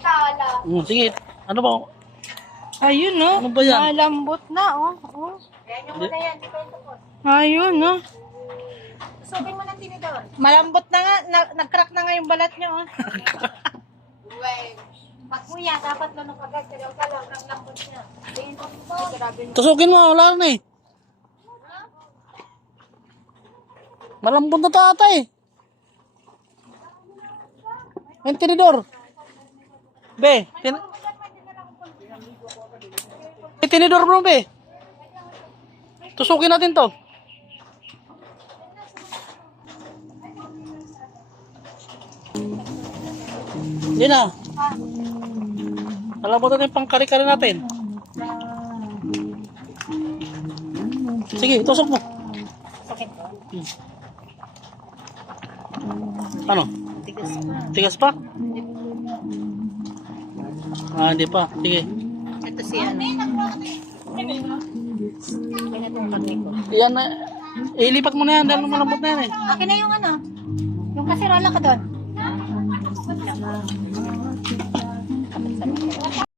kala. Sige, ano ba? Ayun, no? Ano ba yan? Malambot na, oh. Oh. Yan yung muna yan, di ba ito po? Ayun, no? Sukin mo ng tinidor. Malambot na nga. Nag-crack na nga yung balat niya, oh. Well, pag kuya, dapat lunok agad. Kaya ka lang, ang lambot niya. Tingin ko po. Grabe na. Tusukin mo, wala na eh. Malambot na tata eh. Yung tinidor. Be, tinidor mo, be. Tusukin natin to. Yan na. Malambot natin yung pangkari-kari natin. Sige, tusok mo. Sakit ko. Ano? Tigas pa. Tigas pa? Ah, hindi pa. Sige. Ito siya. Kaya itong kami ko. Yan na. Ilipat mo na yan dahil malambot na yan eh. Akin na yung ano. Yung kasirola ko doon.